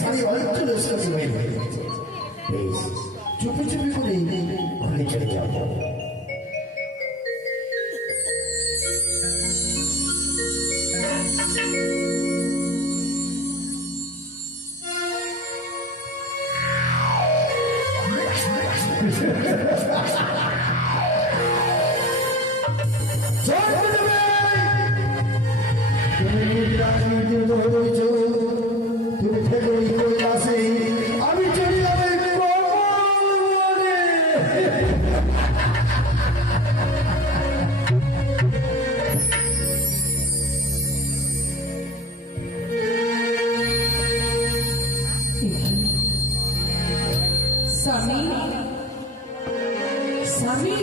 শাড়ি অনেকটা রসরস হয়ে গেছে। বেশ চুপি চুপি করে ঘরে চলে যাবো। তুমি থেকে ওই কৈলাসে আমি চলে যাবে স্বামী স্বামী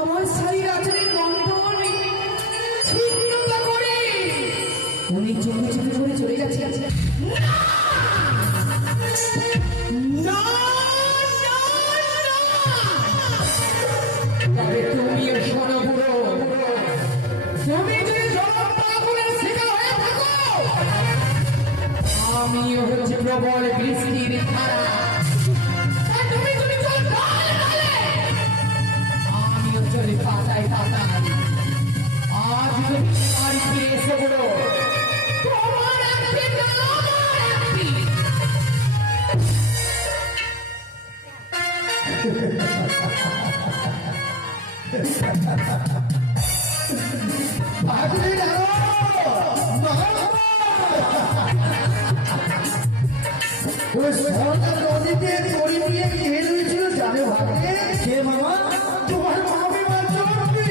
আমার শাড়ির আচরের বন্ধন ছিন্নতা করে উনি চোখে চোখে করে চলে গেছে। তবে তুমিও শোনো বুড়ো, তুমি যদি জলপাগুনের শিকার হয়ে থাকো, আমিও হচ্ছে প্রবল বৃষ্টির ধারা। আমিও চলে পাতায় পাতায়। আজ তুমি বাড়ি ফিরে এসে বলো তোমার একটি না আমার একটি। নদীতে তরি নিয়ে খেয়ে রয়েছিল জানে ভাবে সে মামা তোমার মামিমার জন্মে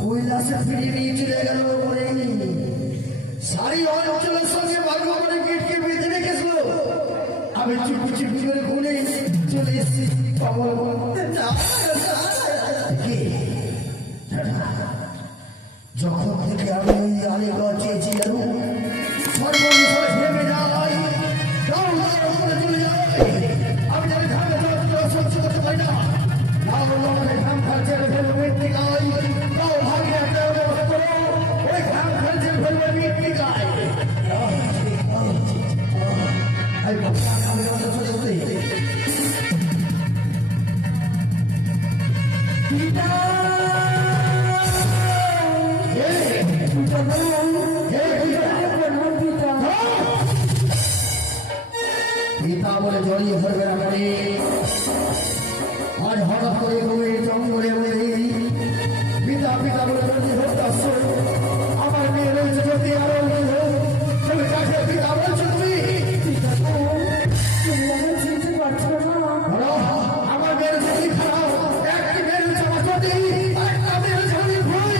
কৈলাসে ফিরিয়ে নিয়ে চলে গেল। শাড়ি অঞ্চলের সঙ্গে ভাগ্য করে গেটকে বেঁধে রেখেছিল। আমি চুপি চুপি করে ঘুরে চলে এসেছি। যখন থেকে আমি ওই আলিগড় চেয়েছিলাম সর্বনিশয় ভেবে যাই চলে যাই। আমি যারা ঘামে সহ্য করতে পারি না। ঘাম খাচ্ছে মৃত্যু গাই তাও ভাগে একটা ব্যবস্থা করো। ওই ঘাম খাচ্ছে মৃত্যু গাই পিতা বলে জড়িয়ে ধরবে আমারে। আজ হঠাৎ করে গভীর জঙ্গলে পিতা পিতা বলে জড়িয়ে ধরতে আমার মেয়ে রয়েছে যদি আরো তুমি কাছে পিতা বলছো তুমি আমার চিনতে পারছো না। আমার মেয়ের যদি খারাপ একটি মেয়ে রয়েছে আমার যদি একটা মেয়ের যদি ভুল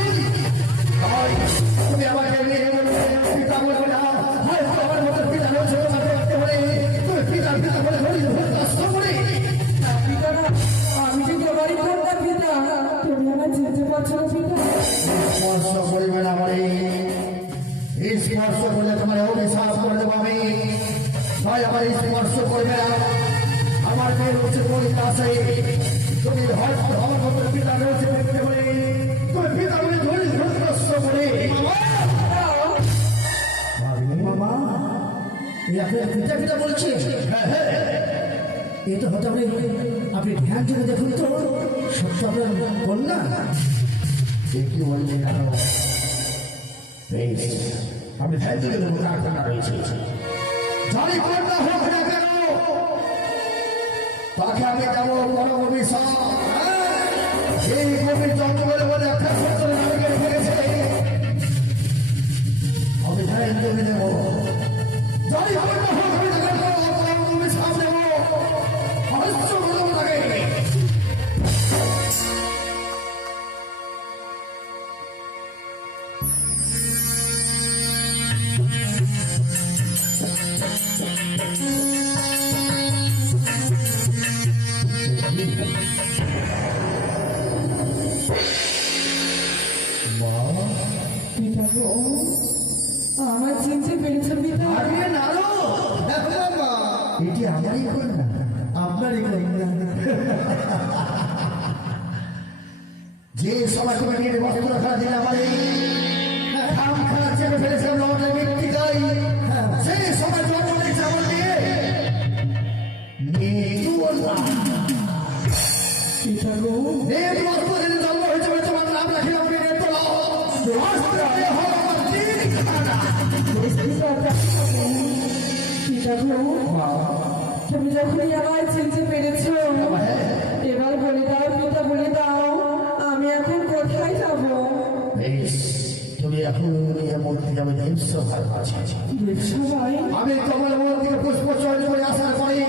তুমি আমাকে পিতা বলবে না। হয়তো আমার মতো পিতা রয়েছে রাখতে পারে। তুমি পিতা পিতা বলে জড়িয়ে ধরতে আমি যে তোমারই কন্যা পিতা, তুমি আমার চিনতে পারছো না পিতা। স্পর্শ করবে না আমারে। স্পর্শ করলে তোমার অভিশাপ করে দেবো আমি। ভাই আমার স্পর্শ করবে না। আমার মেয়ে রয়েছে কৈলাসে। তুমি হয়তো আমার মতো পিতা রয়েছে দেখতে পারে। তুমি পিতা বলে ধরে স্পর্শ করে মামা এই আপনার পিতা পিতা বলছে। হ্যাঁ হ্যাঁ এ তো হতে পারে। আপনি ধ্যান করে দেখুন তো সত্য আপনার কন্যা। কি বললেন আপনি ধ্যান করে দেখুন কার কন্যা রয়েছে। জানি কন্যা হোক না কেন তাকে আমি যাবো বড় অভিশাপ। এই গভীর জঙ্গলের মধ্যে একটা সত্তর নামকে রেখে গেছে। আমি ধ্যান করে দেবো। জানি কন্যা হোক আমি তাকে অভিশাপ দেবো। অবশ্য বলবো তাকে। আমার চিনতে পেরেছো পিতা? আরে না এটি আমারই কন্যা, আপনারই কন্যা। যে সময় তুমি নিয়ে বস্ত্র রাখা দিলে আমার প্রভু তুমি যখনই আমায় চিনতে পেরেছো এবার বলে দাও পিতা বলে দাও আমি এখন কোথায় যাব? বেশ, তুমি এখন নিয়ে মূর্তি যাবে দেবসভার কাছে। দেবসভায়? আমি তোমার মূর্তিকে পুষ্প চয়ন করে আসার পরে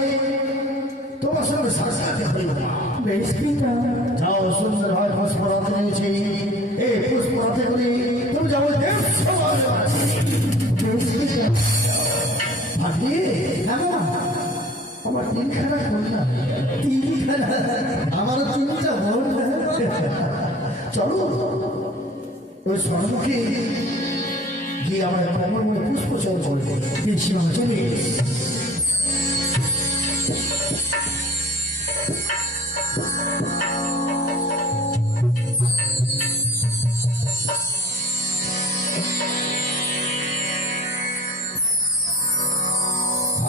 তোমার সঙ্গে সাক্ষাৎ হইব না। বেশ পিতা। যাও, সুন্দর হয় পুষ্পরাতে রয়েছে, এই পুষ্পরাতে করে তুমি যাবো দেবসভার কাছে। বেশ পিতা। ভাগ্যে না আমার তিনখানা কন্যা, তিনখানা, আমার তিনটা বোন। চলো ওই স্বর্ণকে গিয়ে আমার কমল মনে পুষ্প চল করবো। বেশি চলে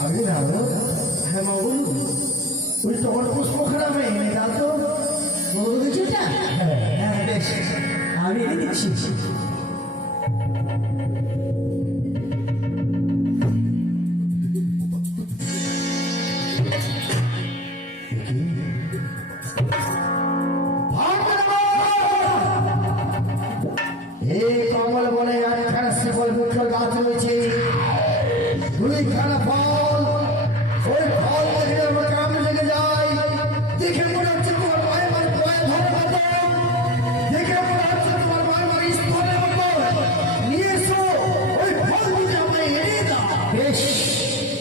আগে না। হ্যাঁ মা বলুন, ওই তোমার পুষ্প খারাপ এনে দাও তো। কিছুটা হ্যাঁ বেশ, আমি এনে দিচ্ছি। এই কমল বলে একখানা শিকল বৃক্ষ গাছ রয়েছে, দুইখানা ফল, ওই ফল দেখে আমার কামড়ে লেগে যায়। দেখে মনে হচ্ছে তোমার মায়ের মানে পয়ে ধরে মতো, দেখে মনে হচ্ছে তোমার মায়ের মানে স্তনের মতো। নিয়ে এসো ওই ফল দুটো আমায় এনে দাও। বেশ,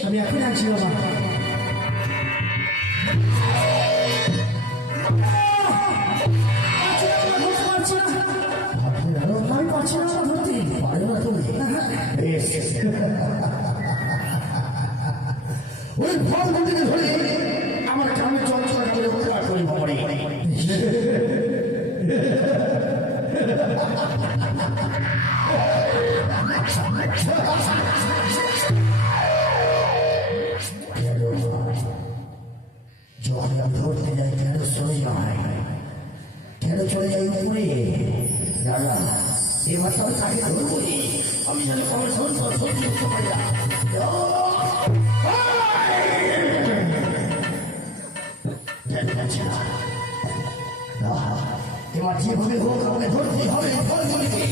আমি এখন আনছি বাবা। আমি পারছি না ধরতে, পারো না তুমি। বেশ, ওই ফল দুটিকে ধরে আমার কামে চঞ্চল করে উদ্ধার করিব পড়ে। যখন আমি ধরতে যাই কেন চলে যায়, কেন চলে যাই উপরে? দাদা এবার তো আমি তাকে ধরবো, আমি যেন কমে সহ্য করতে পারি না। এবার যেভাবে হোক আমাকে ধরতেই হবে ফলগুলিকে।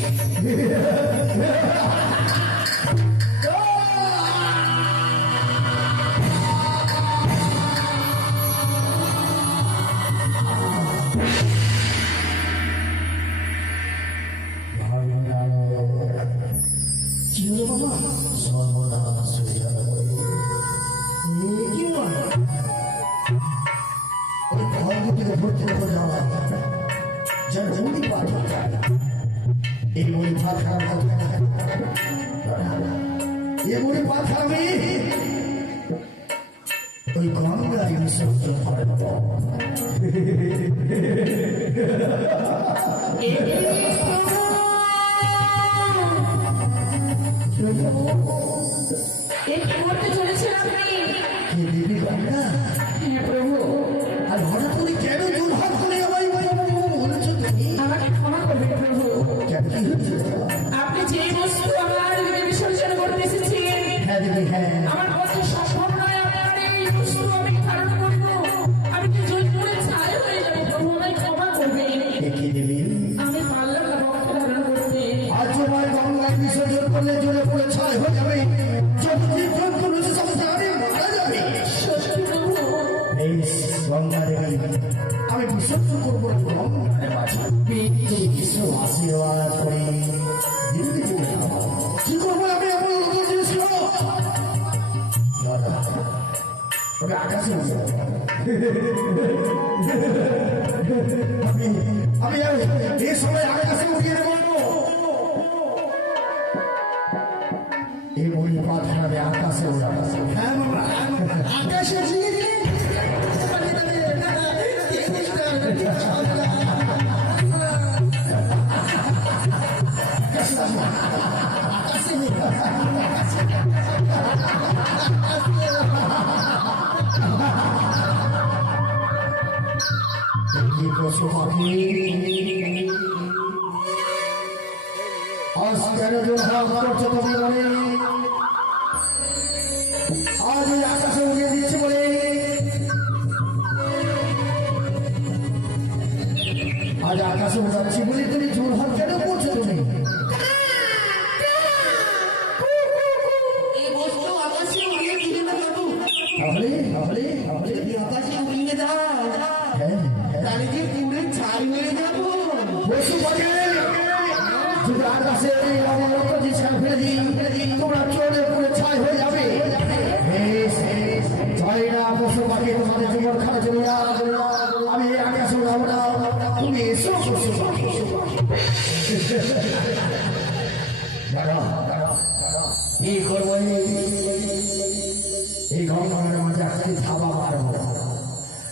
কি হলো বাবা? সর্বনাশ হয়ে গেল। কি হয়? ওই ফলগুলিকে ভর্তি করে দেওয়া যেন মুড়ি পাঠ হয়ে যায়। এই মুড়ি ভাত খারাপ, এই মুড়ি ভাত খাবি ওই গঙ্গায় বিসর্জন করে দেব। দেবী গঙ্গা, প্রভু আর হঠাৎ করে কেন দুর্ভাগ করে আমায় বলেছ তুমি? আমাকে ক্ষমা করবেন প্রভু। কেন কি হচ্ছে? আপনি যে বস্তু আমার বিসর্জন করতে এসেছেন, হ্যাঁ দেবী, হ্যাঁ আমার পক্ষে সম্ভব নয় আপনার এই বস্তু আমি ধারণ করবো। আমি কি জল করে ছাই হয়ে যাবো প্রভু, আমায় ক্ষমা করবেন। দেখে দেবী, আমি পারলাম না পক্ষে ধারণ করতে। আজ তোমার গঙ্গায় বিসর্জন করলে জ্বলে পড়ে ছাই হয়ে যাবে, যত জীবজন্তু রয়েছে সব প্রাণী মারা যাবে। সত্যি প্রভু। বেশ গঙ্গা দেবী, আমি বিসর্জন করবো গঙ্গায় মাঝে। তুমি কিছু আশীর্বাদ করে দিল্লি চলে যাবো। কি করবো আমি এমন লোক জিনিস? দাদা তবে আকাশে উঠে যাবো। আমি এই সময় আকাশে উঠিয়ে দেবো। এই বই পাত খাবে আকাশে উড়াবে। হ্যাঁ বাবা, আকাশে উঠিয়ে দিলে পশু পাখি আজ কেন করছো তুমি? আজ এই আকাশে উড়িয়ে দিচ্ছে বলে আজ আকাশে উড়াচ্ছি বলে তুমি জোর হাত কেন করছো তুমি? এই বস্তু আকাশে উড়িয়ে দিলে না বাবু। তাহলে তাহলে তাহলে যদি আকাশে উড়িয়ে দাও হ্যাঁ তাহলে কি পুরে ছাই হয়ে যাবো। পশু পাখি যদি আকাশে আমার লক্ষ্য দিয়ে ছাড় ফেলে দিই তোমরা চলে পুরে ছাই হয়ে যাবে। চাই না পশু পাখি তোমাদের জীবন খারাপ চলে আমি এই আকাশে উড়াবো না তুমি এসো পশু পাখি। কি করবো এই গঙ্গার মাঝে আজকে ধাবা মারবো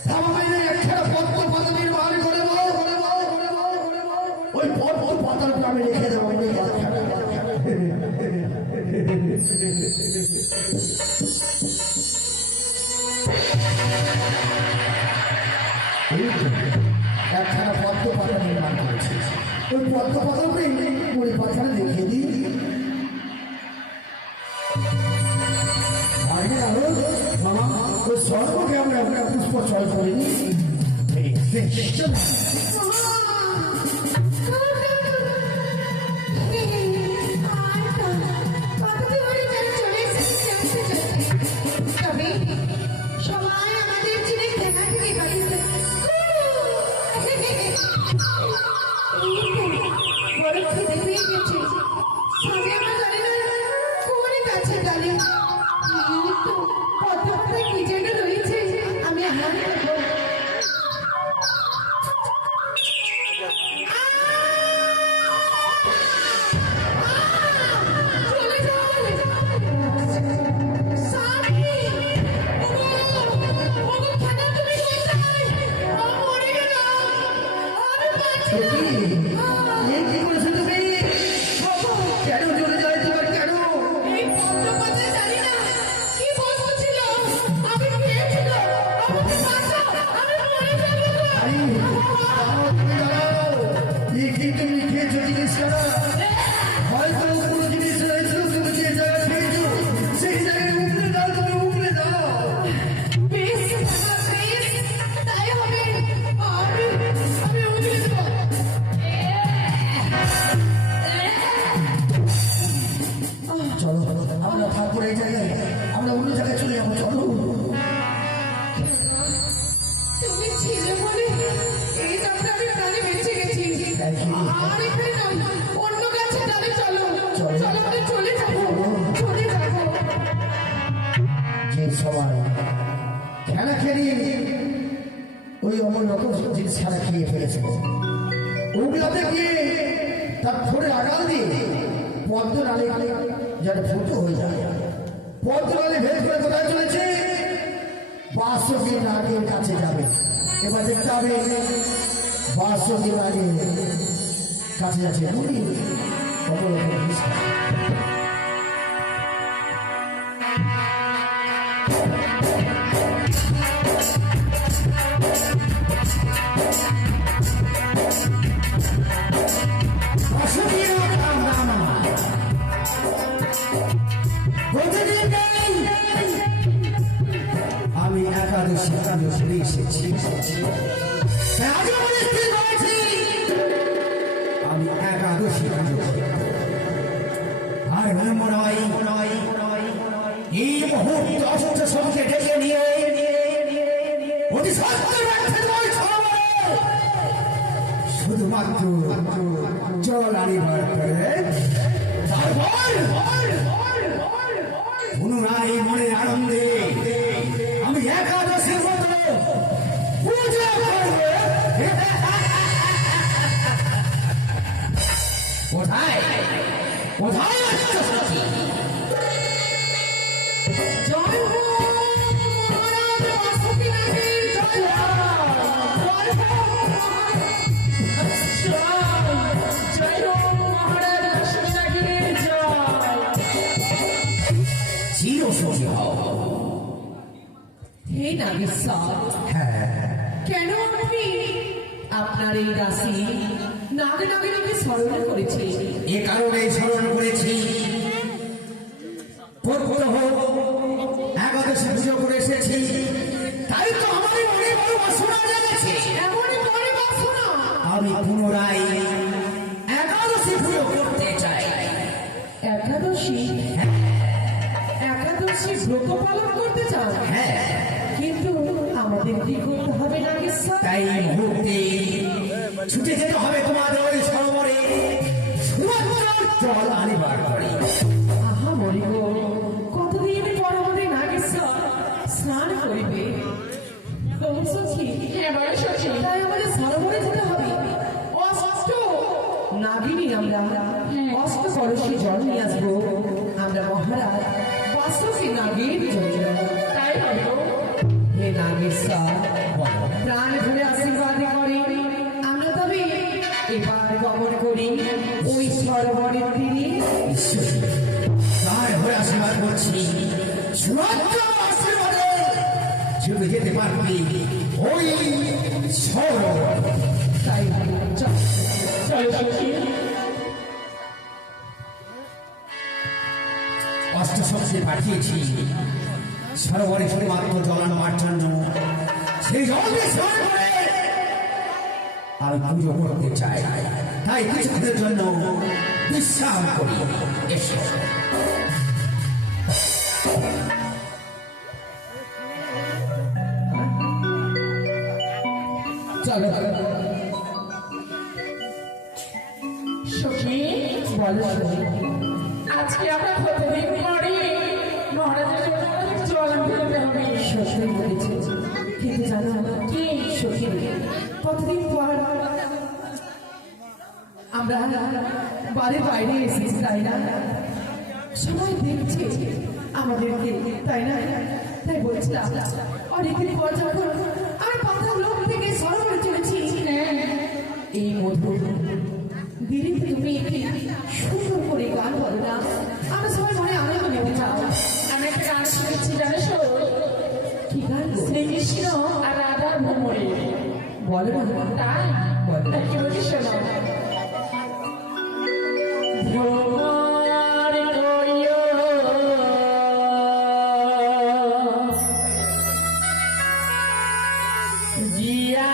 ধাবা মাইলে একটা পদ্ম পদবীর বার করে ওই পদ্ম পাতার আমি রেখে দেবো একখানা পদ্ম পাতা নির্মাণ করেছি ওই পদ্ম পাতাকে মুড়ি পাখানে রেখে দিই মামা ওই স্বর্গকে আমরা একটা পুষ্প চয় করিনি সবাই আমাদের চিনে দেখা থেকে বাড়িতে বড় খেতে পেয়ে গেছে সবে আমরা জানি না কোন গাছের ডালে কিন্তু পদ্মটা কি যেন রয়েছে আমি আমার চলে যাও সামি কি করেছো তুমি কেন চলে যায় তোমার কেন এই পদ্মপাতা জানি না কি বস্তু ছিল আমি খেয়েছিল আমাকে বাঁচাও আমি মরে যাবো তুমি দাঁড়াও কি তুমি খেয়েছো জিনিসটা হয়তো কোনো জিনিস রয়েছিল তুমি যে জায়গায় খেয়েছো সেই জায়গায় উপরে দাও তুমি উপরে দাও বেশ তাই হবে আমি উঠে দেবো চলো আমরা ঠাকুর এই জায়গায় আমরা অন্য জায়গায় চলে যাবো চলো তুমি ছিলে বলে এই যাত্রা আমি প্রাণে বেঁচে গেছি আর এখানে নয় অন্য গাছের ডালে চলো চলো আমরা চলে যাবো যে সবাই খেলা খেলিয়ে ওই অমর রকম জিনিস খেলা খেয়ে ফেলেছে ওগুলাতে গিয়ে তার ফোরে আগাল দিয়ে পদ্ম নালে যেন ফুটো হয়ে যায় পদ্ম নালে ভেদ করে কোথায় চলেছে বাসকি নাগের কাছে যাবে এবার দেখতে হবে বাসকি নাগের কাছে যাচ্ছে মুড়ি অপর আমি একাদশী ফিরে এসেছি আমি একাদশী আর এই মুহূর্তে অসুস্থ সবকে ডেকে নিয়ে অতি শুধুমাত্র জল আনিবার করে পুনরায় মনের আনন্দে আমি একাদশীর মতো পূজা করব কোথায় কোথায় জয় হো মহারাজ বাসুকি নাগের জয় জয় হো মহারাজ বাসুকি নাগের জয় চিরসখী হও হে নাগেশ্বর, কেন আপনি আপনার এই রাশি নাগে নাগে নাগে স্মরণ করেছে। এ কারণে স্মরণ করেছি একাদশ একাদশী একাদশী ব্রত পালন করতে চান? হ্যাঁ, কিন্তু আমাদের কি করতে হবে নাগেশ্বর? তাই এই মুহূর্তে ছুটে যেতে হবে তোমাদের ওই সরোবরে জল আনিবার করে। আহা মরি গো, কতদিন পর আমাদের নাগেশ্বর স্নান করিবে। ও সখী, তাই আমাদের সরোবরে যেতে হবে। অষ্ট নাগিনী আমরা অষ্ট কলসে জল নিয়ে আসবো। আমরা মহারাজ বাসকে নাগের জন্য তাই হবে। হে নাগেশ্বর, প্রাণ ভরে আশীর্বাদ করে আমরা তবে এবার গমন করি ওই সরোবরের তীরে। তার হয়ে আশীর্বাদ করছি, চূড়ান্ত আশীর্বাদে ছুটে যেতে পারবে ওই সরোবর। তাই চল অষ্টশক্তি পাঠিয়েছি সরোবরে শুধুমাত্র জলানবার জন্য। সেই জলকে স্নান করে আমি পুজো করতে চাই, তাই কিছুক্ষণের জন্য বিশ্রাম করি। এসো। চলো সখী, বলো আজকে আমরা কতদিন পরে মহারাজের জন্য আমাদের জল আনতে হবে। সত্যি বলেছে, কিন্তু জানো কি সখী, কতদিন পর আমরা বাড়ির বাইরে এসেছি, তাই না? সবাই দেখছে আমাদেরকে, তাই না? তাই বলছিলাম অনেকদিন পর যখন আমি পাতার লোক থেকে সরোবরে চলেছি, এই মধুর দিদি তুমি একটি সুন্দর করে গান বলো না, আমরা সবাই মনে আনন্দ নিতে চাও। আমি একটা গান শুনেছি জানিস, কি গান গো? শ্রীকৃষ্ণ আর রাধার ভ্রমরে। বলো না। তাই বলো। তাই কি বলছি শোনো। ভ্রমর কইও জিয়া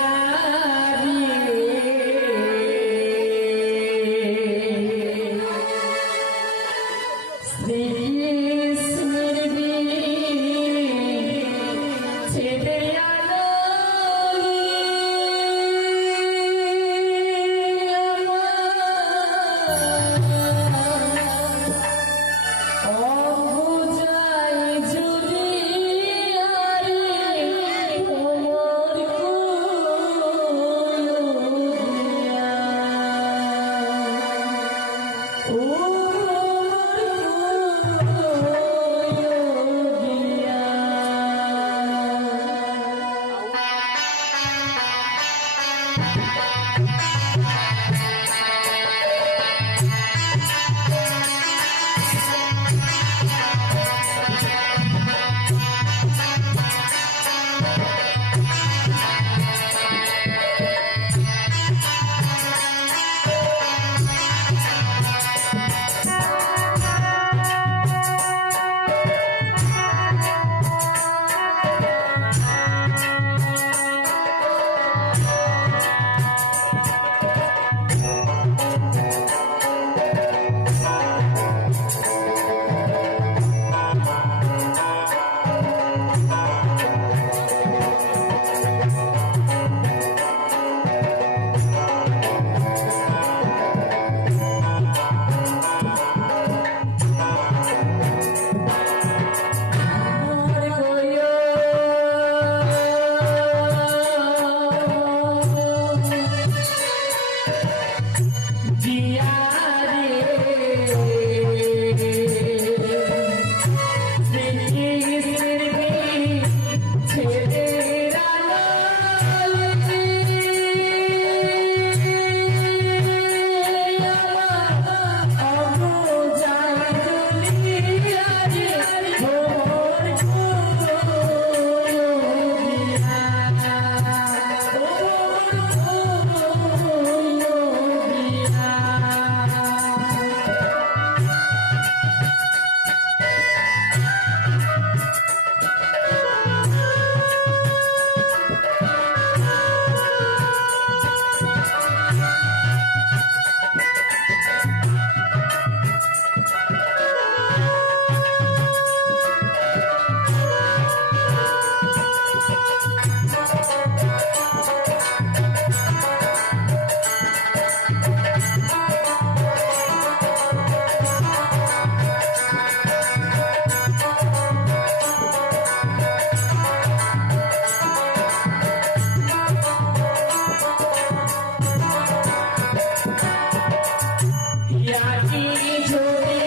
যদি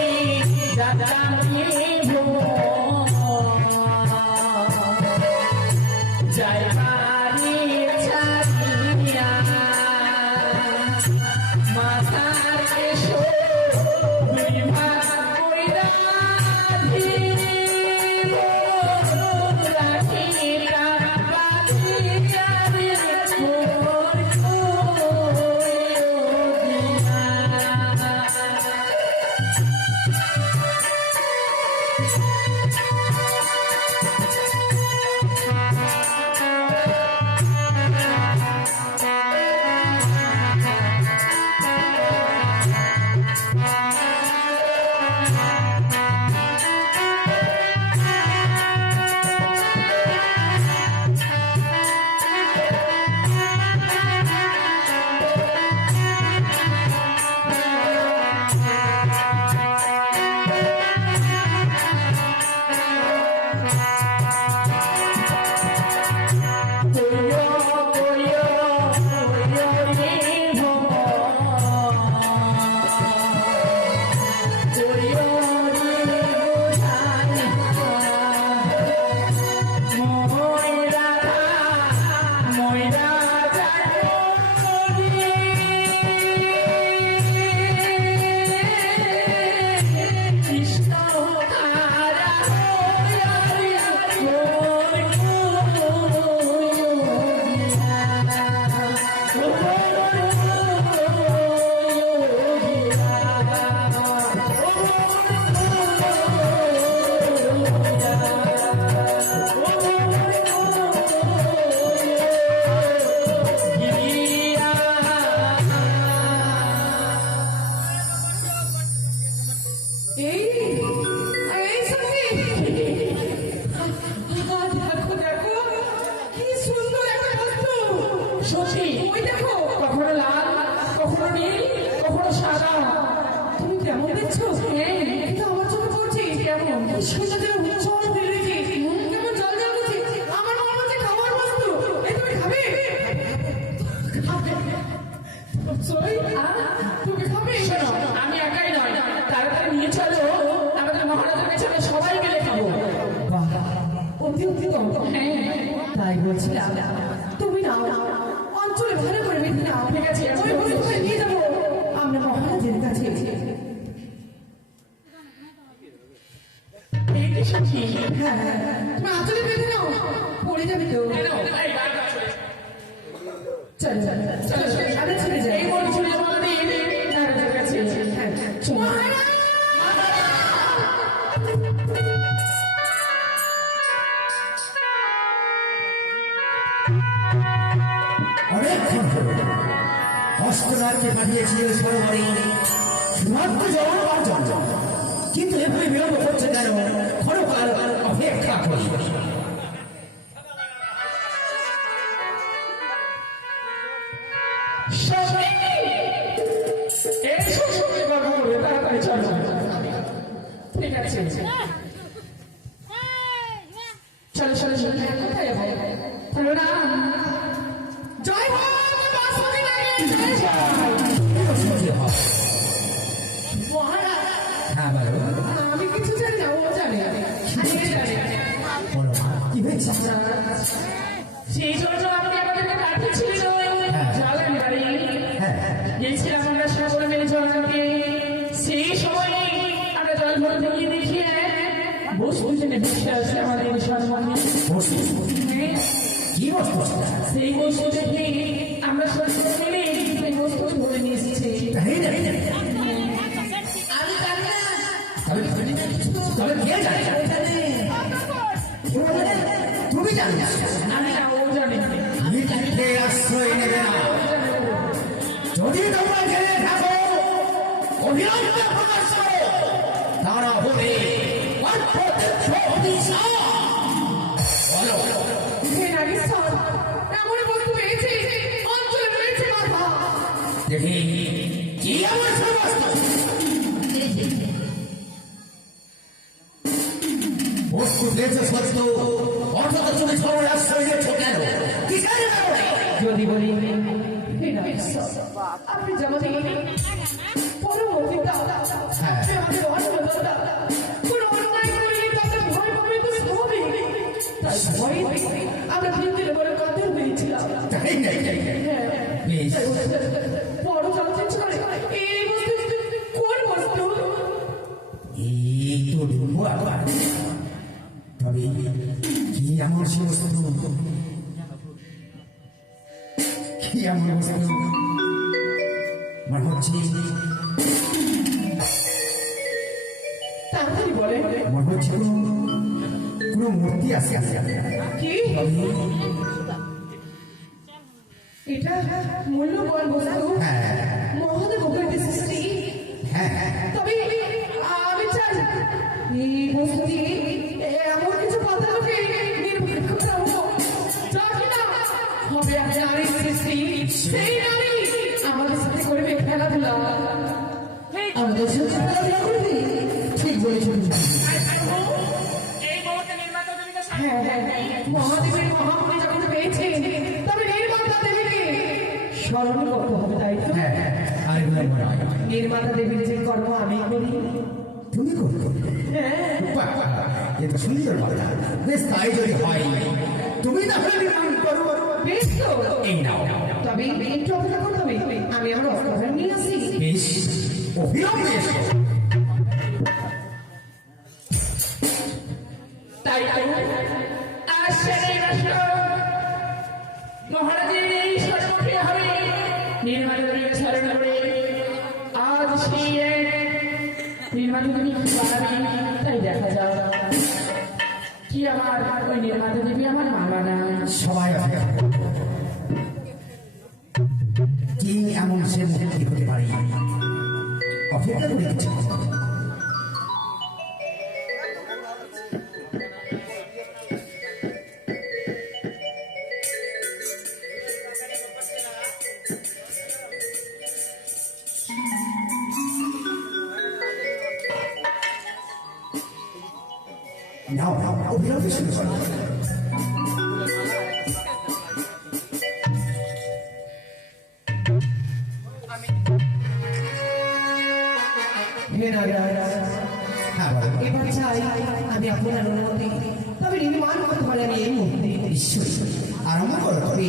জানিব যাই বাড়ি ছাড়িয়া মাথার এসো বিভা কইরা ধীর রাখিলা বাঁধিয়া রে মোর এই এই সত্যি দেখো দেখো কি সুন্দর একটা বস্তু সত্যি ওই দেখো কখনো লাল কখনো নীল কখনো সাদা তুমি কেমন দেখছো হ্যাঁ। কিন্তু আমার চোখে পড়ছে কেমন? সেটা যেন উচ্ছল বেরিয়েছে কেমন জল জল করছে আমার মনে হচ্ছে খাবার বস্তু এই তুমি খাবে সরি তুমি খাবে শোনো, আমি একাই নয় তাড়াতাড়ি নিয়ে চলো আমাদের মহারাজের পেছনে সবাই মিলে খাবো অতি অতি হ্যাঁ তাই বলছিলাম তুমি নাও অঞ্চলে ভালো করে বেঁধে নাও ঠিক আছে, আমি ওই বই ধরে নিয়ে যাবো আমরা মহারাজের কাছে এই কি সত্যি হ্যাঁ তুমি আঁচলে বেঁধে নাও পড়ে যাবে তো কেন? এই বারবার চলে এসো। চল চল চলো, চলো, আমরা ছেড়ে যাই এই বলে চলে যাবো আমাদের মহারাজের কাছে হ্যাঁ চল। অনেকক্ষণ ধরে অষ্টরাজ্যে পাঠিয়েছিল সরোবরে শুধুমাত্র জল আর জল কিন্তু এভাবে বিলম্ব করছে কেন ক্ষণকাল অপেক্ষা করি সত্যি এই সত্যি গল্প করবে তাড়াতাড়ি চলো ঠিক আছে চলো চলো চলো কোথায় যাবো চলো না জয় হোক বাসুকি লাগে মহারাজ হ্যাঁ বলো আমি কিছু জানি না ও জানে আমি জানি বলো কি হয়েছে সেই জন্য আপনি আমাদেরকে পাঠিয়েছিলেন জলের বাড়ি হ্যাঁ গেছিলাম আমরা সকলে মিলে জল আনতে সেই সময় আমরা জল ভরতে গিয়ে দেখি বস্তু জেনে বসে আছে আমাদের সম্মানে বসু কি বস্তু সেই বস্তু দেখে আমরা সকলে মিলে সেই বস্তু ধরে নিয়ে এসেছি তাই না আমি জানি না তবে তবে কে জানে তুমি জানিস আমি না ও জানি আমি তাকে আশ্রয় নেবে না যদি তোমরা জেনে থাকো অভিনন্দন প্রকাশ করো তারা হলে বলো হে নাগেশ্বর এমন বস্তু পেয়েছে অঞ্চলে রয়েছে মাথা দেখি কি আমার সমস্ত বস্তু পেয়েছে সত্য অর্থাৎ তুমি সবাই আশ্রয় নিয়েছ কেন কি জানি না যদি বলি হে নাগেশ্বর আপনি যেমন পরবর্তী বলে মনে হচ্ছে কোনো মূর্তি আছে কি এটা মূল্যবান বস্তু হ্যাঁ মহাদেব প্রকৃতি সৃষ্টি হ্যাঁ তবে আমি চাই এই বস্তু দিয়ে এমন কিছু পাতাকে নির্ভীক করবো যা কিনা হবে আমি নারীর সৃষ্টি সেই নারী আমাদের সাথে করবে খেলাধুলা আমাদের সাথে খেলাধুলা করবে ঠিক বলেছেন এই মুহূর্তে নির্মাতা দেবীকে হ্যাঁ হ্যাঁ মহাদেবের মহামণি যখন পেয়েছে তবে নির্মাতা দেবীকে স্মরণ করতে হবে তাই তো হ্যাঁ আরেকগুলো মনে হয় নির্মাতা দেবীর যে কর্ম আমি করি তুমি করো হ্যাঁ এ তো সুন্দর কথা বেশ তাই যদি হয় তুমি তাহলে নির্মাণ করো বেশ তো এই নাও তবে একটু অপেক্ষা করতে হবে আমি আমার অস্ত্র নিয়ে আসি বেশ অবিলম্বে এসো তাই তো আসছেন এই রাষ্ট্র মহারাজের এই সর্বপ্রিয় হবে নির্মাতা দেবীকে স্মরণ করে আজ সেই এক নির্মাতা দেবী কি বানাবে তাই দেখা যাও কি আমার ওই নির্মাতা দেবী আমার মা বানায় সবাই অপেক্ষা করো। কি এমন সে মুক্তি হতে পারি অপেক্ষা করে কিছু নাও অবিলম্বে শুরু করো হে নাগরাজ হ্যাঁ বলো এবার চাই আমি আপনার অনুমতি তবে নির্মাণ করতে পারি আমি এই মুহূর্তে ঈশ্বর আরম্ভ করো তবে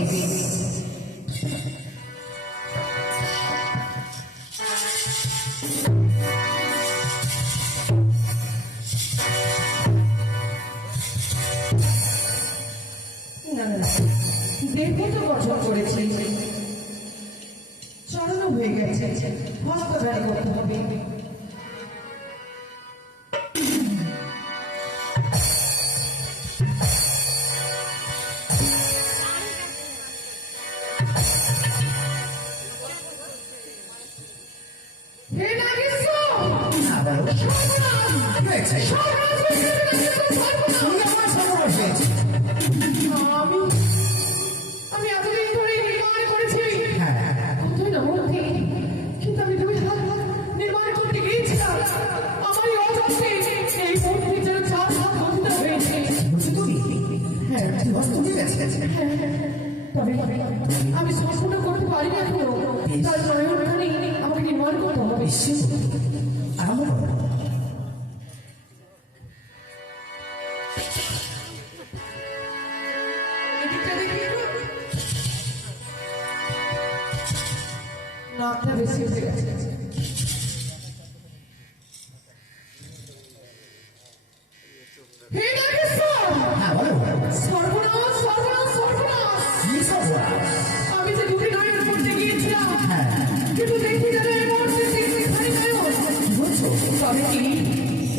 না না দেহ তো গঠন করেছি চরণও হয়ে গেছে হস্ত ব্যয় করতে হবে হে নাগেশ্বর হ্যাঁ বলো কি হয়েছে তুমি আমার সর্বনাশ হয়েছে আমি আমি এতদিন ধরে নির্মাণ করেছি হ্যাঁ কতই না মূর্তি কিন্তু আমি তুমি নির্মাণ করতে গিয়েছিলাম আমার এই অজান্তে এই মূর্তি যেন চার হাত বন্ধ হয়েছে বলছো তুমি হ্যাঁ তুমি গেছে তবে আমি সম্পূর্ণ করতে পারি না এখনো তার নয়নখানি আমাকে নির্মাণ করতে হবে আরম্ভ করো এদিকটা দেখি একটু। নাকটা বেশি হয়ে গেছে হে নাগেশ্বর হ্যাঁ বলো সর্বনাশ সর্বনাশ সর্বনাশ কি সর্বনাশ আমি যে দুটি নয়ন করতে গিয়েছিলাম হ্যাঁ কিন্তু দেখি যেন এই মুহূর্তে সেখানে নয়ন কি বলছো তবে কি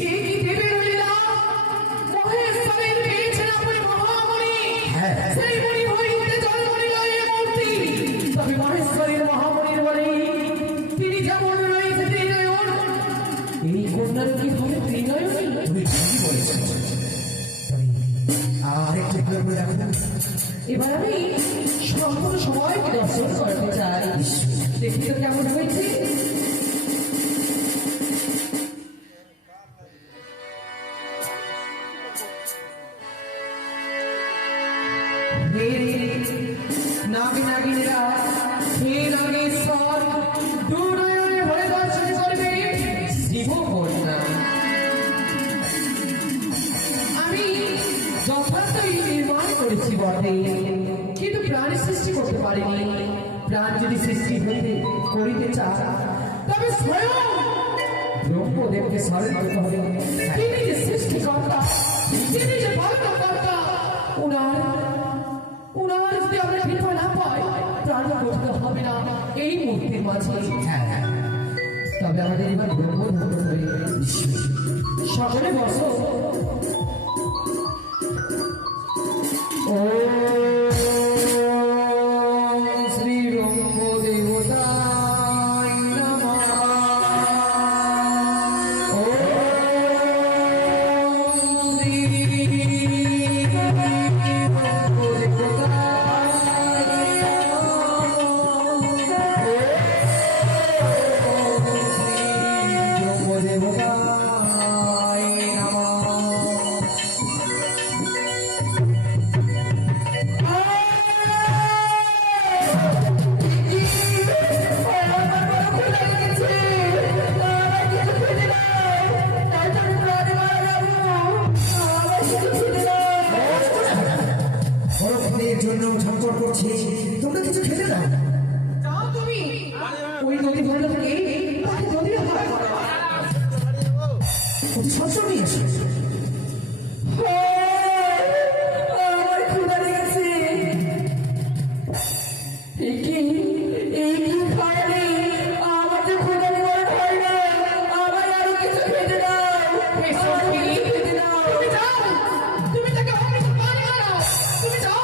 এই কি দেবের লীলা মহেশ্বরের পেয়েছেন আপনি মহামণি হ্যাঁ সেই মণি হইতে জন্ম নিল এই মূর্তি তবে মহেশ্বরের মহামণির বলে তিনি যেমন রয়েছে ত্রিনয়ন এই কন্যার কি হবে ত্রিনয়নী তুমি ঠিকই বলেছো তবে আর একটু ভালো করে দেখো এবার আমি সম্পূর্ণ সময়কে দর্শন করতে চাই দেখি তো কেমন হয়েছে হে নাগ নাগিনীরা হে নাগেশ্বর দুনয়নে ভরে দর্শন করবে শিব কন্যা আমি যথার্থই নির্মাণ করেছি বটে কিন্তু প্রাণী সৃষ্টি করতে পারিনি প্রাণ যদি সৃষ্টি হইতে করিতে চায় তবে স্বয়ং ব্রহ্মদেবকে স্মরণ করতে হবে তিনি যে সৃষ্টিকর্তা তিনি যে পালনকর্তা উনার যদি আমরা কৃপা না পাই প্রাণ গঠিত হবে না এই মূর্তির মাঝে হ্যাঁ হ্যাঁ তবে আমাদের এবার ব্রহ্ম ধরতে হবে সকলে বসো। ও শ্রী রঙ্গ দেবতায় নমঃ। ও শ্রী রঙ্গ দেবতায় বড়দের জন্য ঝঞ্ঝট করছে, তোমরা কিছু খেতে দাও। যাও তুমি ওই নদী ভালো থেকে তাকে নদীর হাত করো। অতি সত্তর নিয়ে এসে আমার ক্ষুধা লেগেছে। এই কি খায়নি? আমার যে ক্ষুধা নিবারণ হয় না। আমার আরো কিছু খেতে দাও। আরো কিছু খেতে দাও। তুমি যাও, তুমি তাকে অমৃত পান করাও। তুমি যাও।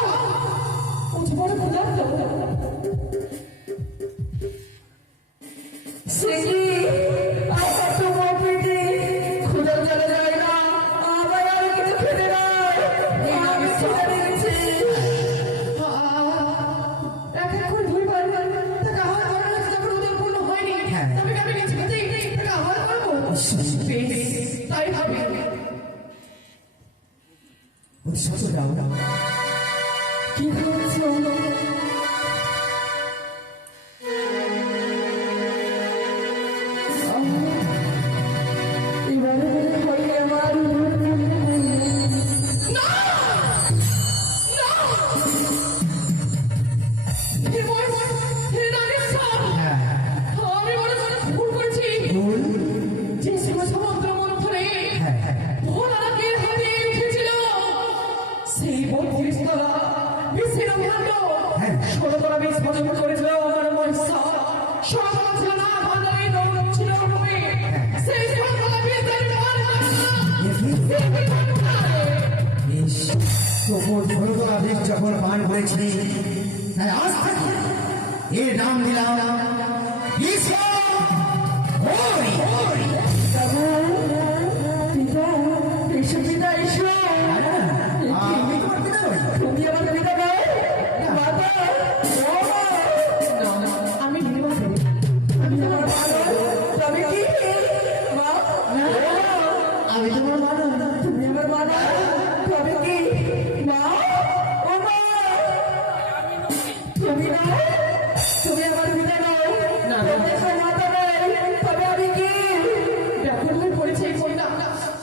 অতি বড় ক্ষুধার্ত। সে কি আমার তো পেটে ক্ষুধা চলে যায় না। আমার আরো কিছু খেতে দাও। আমি ক্ষুধা লেগেছে। এতক্ষণ ধরে বারবার তাকে আহার করানো হচ্ছে, যখন ওদের পূর্ণ হয়নি তবে আমি নিচে খেতেই তাকে আহার করবো। বেশ, তাই হবে। অতি সত্তর দাও। কি হচ্ছে? এবারে মনে হয় আমার আমি মনে মনে ভুল করেছি। যে সমুদ্র মন্থনে ভোলাকে হারিয়ে উঠেছিল, সেই ৩২ তলা বিস্তীর্ণ ভাণ্ড ১৬ তলা বিস্ফোরণ করেছিল আমার মনসা। ১৬ তলা ছিল না ভাণ্ডারে দৌড় ছিল রূপে। সেই ১৬ তলা বিস্তার তবুও ষোলতলা বীজ যখন পান করেছি, তাই আজ থেকে এর নাম দিলাম ঈশ্বর। পিতা, এসো পিতা, এসো। আমি তোমার পিতা নই। তুমি আমার পিতা নও? মাতা, ও মা। না, আমি নির্বাণ করি। আমি তোমার মা নই। তবে কি মা? আমি তোমার মা নই। তুমি আমার মা নও। তবে কি মা? ও মা, তুমি নও? তুমি আমার পিতা নও। তুমি আমার মাতা নয়। তবে আমি কি? ব্যাকুল হয়ে পড়েছে এই কন্যা।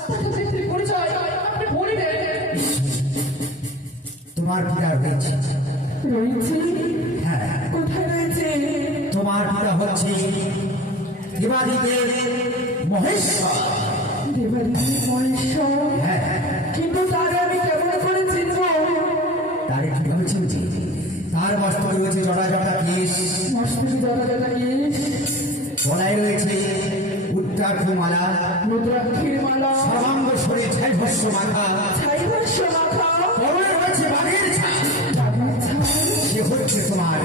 তাকে পৃথিবীর পরিচয় আপনি বলিলেন। তোমার পিতা রয়েছে। রয়েছে? হ্যাঁ, কোথায় রয়েছে? তোমার পিতা হচ্ছে দেবাদিদেব মহেশ্বর। দেবাদিদেব মহেশ্বর? হ্যাঁ, কিন্তু তাকে আমি কেমন করে চিনব? তারে কিভাবে চিনছি? তার বস্ত্র রয়েছে জটা জটা কেশ, মস্তকে জলা জলা কেশ, গলায় রয়েছে উত্তরার্ধ মালা, রুদ্রাক্ষীর মালা, সর্বাঙ্গ শরীর ছাই ভস্য মাথা, ছাইবর্ষ মাথা, পরনে রয়েছে বাঘের ছাই। বাঘের ছাই। সে হচ্ছে তোমার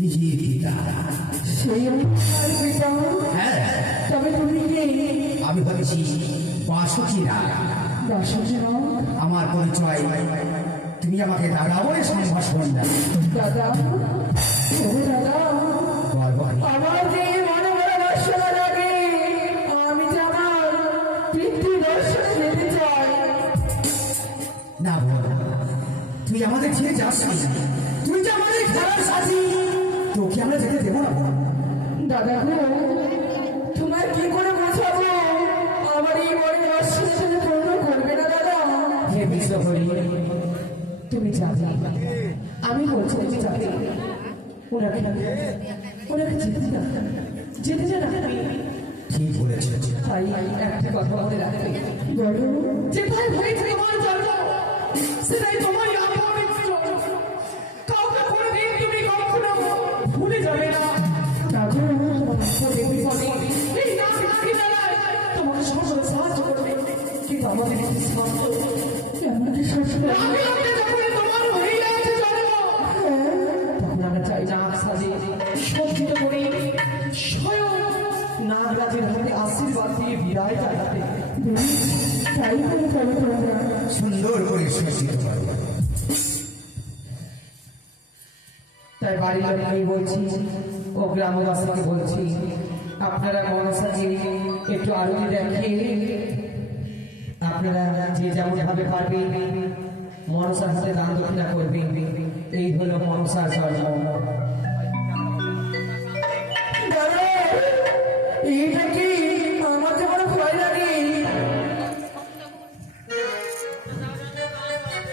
নিজের পিতা। সেই আমার পিতা? হ্যাঁ, তবে তুমি কে? আমি হচ্ছি বাসুকি রায়। বাসুকি নাম? আমার পরিচয় তুমি আমাকে দাদা বলে সম্ভাষণ দাও। দাদা? ও দাদা, বল বল। আমার যে মনে মনে বাসনা লাগে, আমি যে আমার পিতৃ দর্শনে যেতে চাই। না বল, তুই আমাদের ছেড়ে যাস না। তুই যে আমাদের খেলার সাথী, তোকে আমরা যেতে দেবো না। দাদা গো, তোমার কি করে বোঝাবো আমার এই বড় বাসনা তুমি পূর্ণ করবে না দাদা? হে বিশ্বহরি, তুমি যাবে, আমি বলছি তুমি যাবে। ওনাকে যেতে চান আপনি? ঠিক বলেছ। তাই একটা কথা বলতে রাখবে, যেটাই হয়েছে তোমার জন্ম, সেটাই তোমারই অপবিত্র। কাউকে কোনোদিন তুমি কখনো ভুলে যাবে না। তোমাকে সর্বদা সাহায্য আমাদের একটি শান্ত আমাদের শাসন তোমার হয়ে আছে জন্ম তখন আমরা চাই নাগ সাজে সজ্জিত করে স্বয়ং নাগরাজের হাতে আশীর্বাদ দিয়ে বিদায় জানাতে তাই করে চলো তোমরা সুন্দর করে সজ্জিত করো। তাই বাড়ির লোককে বলছি ও গ্রামবাসীকে বলছি আপনারা মনসাকে একটু আরতি দেখিয়ে আপনারা যে যেমন ভাবে পারবেন মনসার হাতে দান দক্ষিণা করবেন। এই হলো মনসার জন্ম।